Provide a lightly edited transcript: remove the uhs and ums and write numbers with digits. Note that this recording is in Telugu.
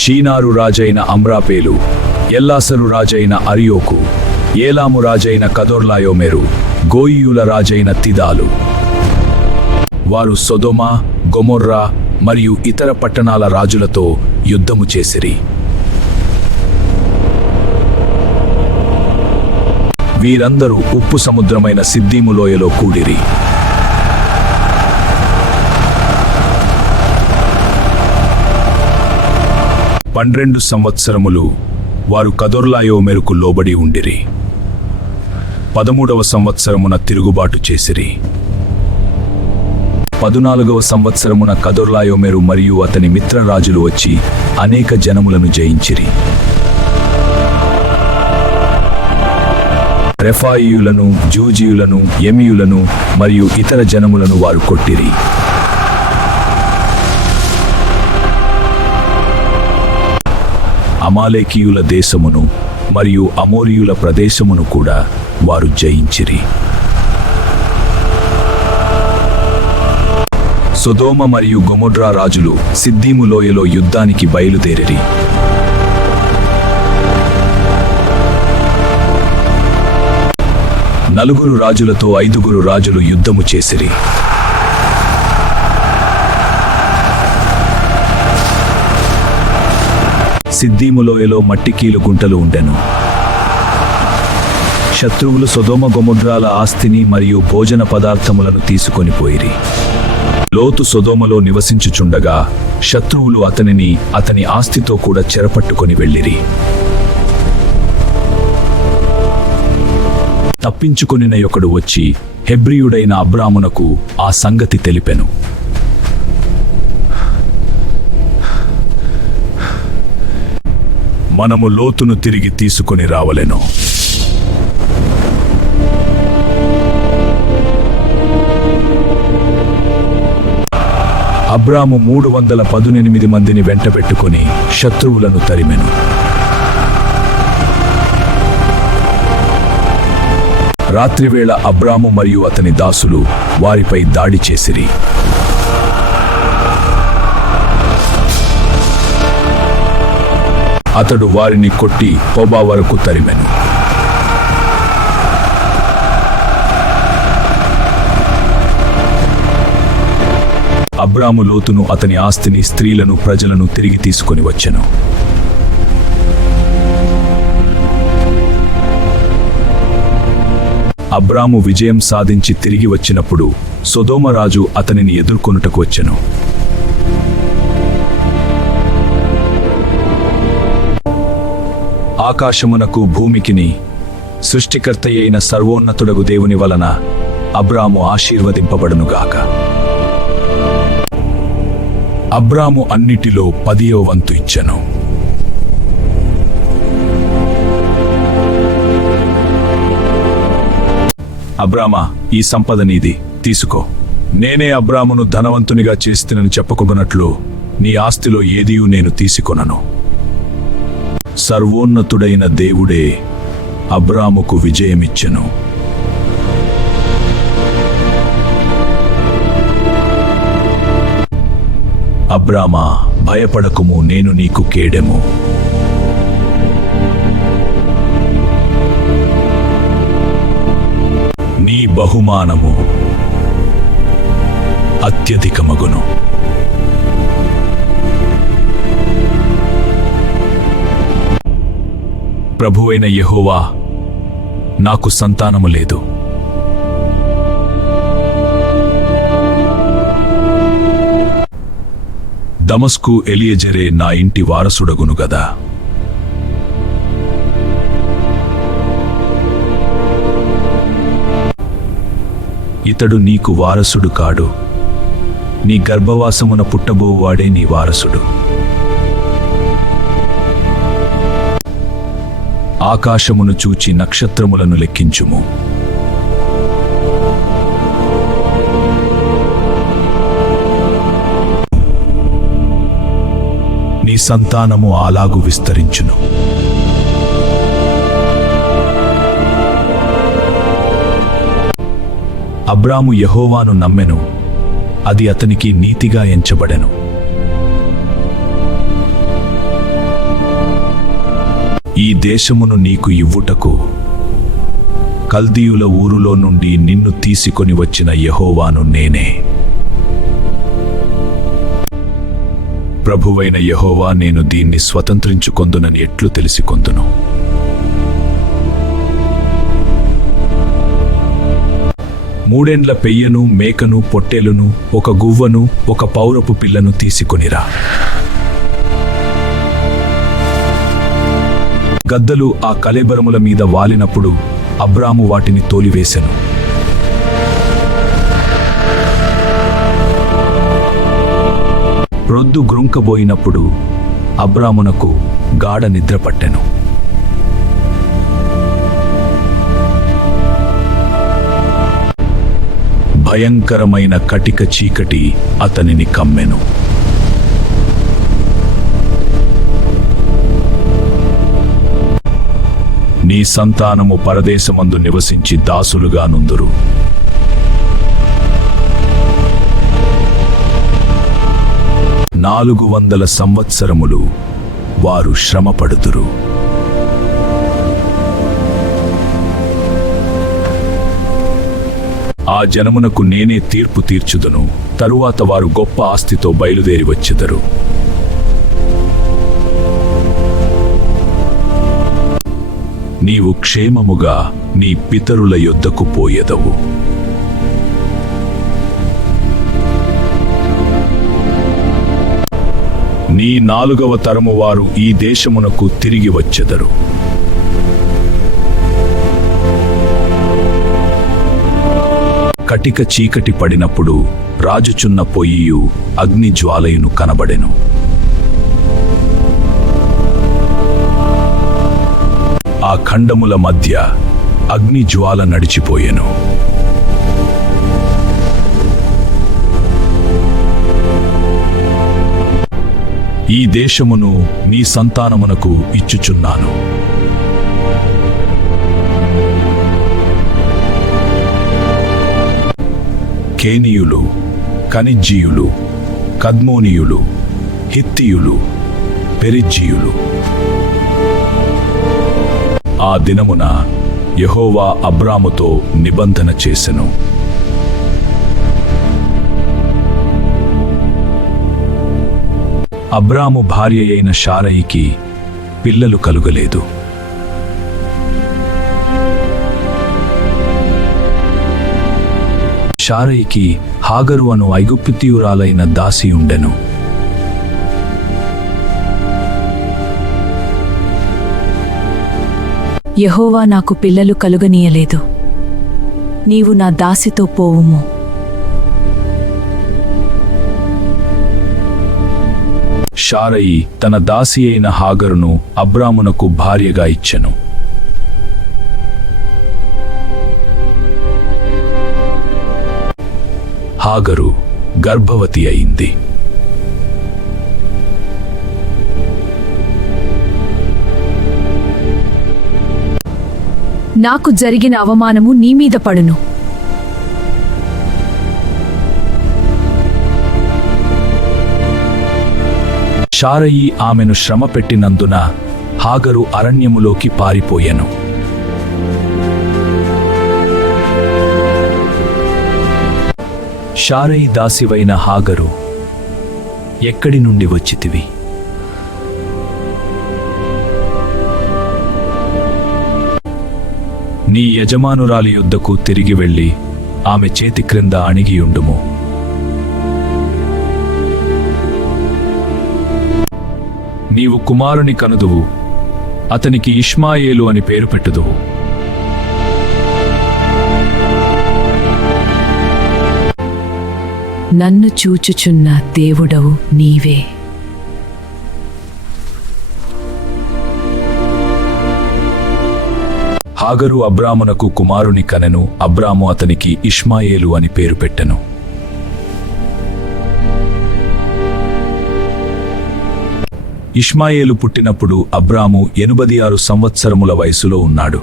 షీనారు రాజైన అమ్రాపేలు, ఎల్లాసరు రాజైన అరియోకు, ఏలాము రాజైన కదొర్లాయోమెరు, గోయియుల రాజైన తిదాలు. వారు సొదొమ, గొమొర్రా మరియు ఇతర పట్టణాల రాజులతో యుద్ధము చేసిరి. వీరందరూ ఉప్పు సముద్రమైన సిద్దీము లోయలో కూడిరి. పన్నెండు సంవత్సరములు వారు కదొర్లాయోమెరుకు లోబడి ఉండిరి. 13వ సంవత్సరమున తిరుగుబాటు చేసిరి. 14వ సంవత్సరమున కదొర్లాయోమెరు మరియు అతని మిత్రరాజులు వచ్చి అనేక జనములను జయించిరి. రెఫాయియులను, జూజీయులను, ఎమియులను మరియు ఇతర జనములను వారు కొట్టిరి. అమాలేకీయుల దేశమును మరియు అమోరీయుల ప్రదేశమును కూడా వారు జయించిరి. సొదొమ మరియు గొమొర్రా రాజులు సిద్దీము లోయలో యుద్ధానికి బయలుదేరిరి. నలుగురు రాజులతో 5 రాజులు యుద్ధము చేసిరి. సిద్దీము లోయలో మట్టికీలు గుంటలు ఉండెను. శత్రువులు సొదొమ గొమొర్రాల ఆస్తిని మరియు భోజన పదార్థములను తీసుకొని పోయిరి. లోతు సొదొమలో నివసించుచుండగా శత్రువులు అతనిని అతని ఆస్తితో కూడా చెరపట్టుకొని వెళ్ళిరి. తప్పించుకొనిన ఒకడు వచ్చి హెబ్రీయుడైన అబ్రామునకు ఆ సంగతి తెలిపెను. మనము లోతును తిరిగి తీసుకొని రావలెను. అబ్రాము 318 మందిని వెంటబెట్టుకుని శత్రువులను తరిమెను. రాత్రివేళ అబ్రాము మరియు అతని దాసులు వారిపై దాడి చేసిరి. అతడు వారిని కొట్టి హోబా వరకు తరిమెను. అబ్రాము లోతును, అతని ఆస్తిని, స్త్రీలను, ప్రజలను తిరిగి తీసుకొని వచ్చెను. అబ్రాము విజయం సాధించి తిరిగి వచ్చినప్పుడు సొదొమ రాజు అతనిని ఎదుర్కొనుటకు వచ్చెను. ఆకాశమునకు భూమికిని సృష్టికర్తయైన సర్వోన్నతుడగు దేవుని వలన అబ్రాము ఆశీర్వదింపబడునుగాక. అబ్రాము అన్నిటిలో 10వ వంతు ఇచ్చెను. అబ్రామా, ఈ సంపద నీది, తీసుకో. నేనే అబ్రామును ధనవంతునిగా చేస్తునని చెప్పుకొనున్నట్లు నీ ఆస్తిలో ఏదియూ నేను తీసుకొనను. సర్వోన్నతుడైన దేవుడే అబ్రాముకు విజయమిచ్చెను. అబ్రామా, భయపడకుము, నేను నీకు కేడెము. నీ బహుమానము అత్యధికమగును. ప్రభువైన యెహోవా, నాకు సంతానము లేదు. దమస్కు ఎలియజరే నా ఇంటి వారసుడగును గదా. ఇతడు నీకు వారసుడు కాడు, నీ గర్భవాసమున పుట్టబోవాడే నీ వారసుడు. ఆకాశమును చూచి నక్షత్రములను లెక్కించుము. నీ సంతానము అలాగు విస్తరించును. అబ్రాము యెహోవాను నమ్మెను, అది అతనికి నీతిగా ఎంచబడెను. దేశమును నీకు ఇవ్వుటకు కల్దీయుల ఊరులో నుండి నిన్ను తీసుకొని వచ్చిన యెహోవాను నేనే. ప్రభువైన యెహోవా నేను దీన్ని స్వతంత్రించుకొందునని ఎట్లు తెలిసికొందును? మూడేండ్ల పెయ్యను, మేకను, పొట్టేలును, ఒక గువ్వను, ఒక పౌరపు పిల్లను తీసుకొనిరా. గద్దలు ఆ కళేబరముల మీద వాలినప్పుడు అబ్రాము వాటిని తోలివేసెను. రొద్దు గ్రుంకబోయినప్పుడు అబ్రామునకు గాఢ నిద్ర పట్టెను. భయంకరమైన కటిక చీకటి అతనిని కమ్మెను. నీ సంతానము పరదేశమందు నివసించి దాసులుగా నుందురు. 400 సంవత్సరములు వారు శ్రమపడుదురు. ఆ జనమునకు నేనే తీర్పు తీర్చుదును. తరువాత వారు గొప్ప ఆస్తితో బయలుదేరి వచ్చెదరు. నీవు క్షేమముగా నీ పితరుల యొద్దకు పోయెదవు. నీ 4వ తరము వారు ఈ దేశమునకు తిరిగి వచ్చెదరు. కటిక చీకటి పడినప్పుడు రాజుచున్న పొయ్యియు అగ్ని జ్వాలయును కనబడెను. ఆ ఖండముల మధ్య అగ్ని జ్వాల నడిచిపోయెను. ఈ దేశమును నీ సంతానమునకు ఇచ్చుచున్నాను. కేనీయులు, కనిజ్జీయులు, కద్మోనీయులు, హిత్తీయులు, పెరిజ్జీయులు. ఆ దినమున యెహోవా అబ్రాముతో నిబంధన చేసెను. అబ్రాము భార్య అయిన శారయికి పిల్లలు కలుగలేదు. శారయికి హాగరు అను ఐగుప్తీయురాలైన దాసి ఉండెను. యెహోవా నాకు పిల్లలు కలుగనీయలేదు, నీవు నా దాసితో పోవుము. శారయి తన దాసి అయిన హాగరును అబ్రామునకు భార్యగా ఇచ్చెను. హాగరు గర్భవతి అయింది. నాకు జరిగిన అవమానము నీ మీద పడును. శారయి ఆమెను శ్రమ పెట్టినందున హాగరు అరణ్యములోకి పారిపోయెను. శారయి దాసివైన హాగరు, ఎక్కడి నుండి వచ్చితివి? నీ యజమానురాలి యొద్దకు తిరిగి వెళ్ళి ఆమె చేతి క్రింద అణిగియుండుము. నీవు కుమారుని కనుదువు, అతనికి ఇష్మాయేలు అని పేరు పెట్టుదువు. నన్ను చూచుచున్న దేవుడవు నీవే. హాగరు అబ్రామునకు కుమారుని కనెను. అబ్రాము అతనికి ఇష్మాయేలు అని పేరు పెట్టెను. ఇష్మాయేలు పుట్టినప్పుడు అబ్రాము 86 సంవత్సరముల వయసులో ఉన్నాడు.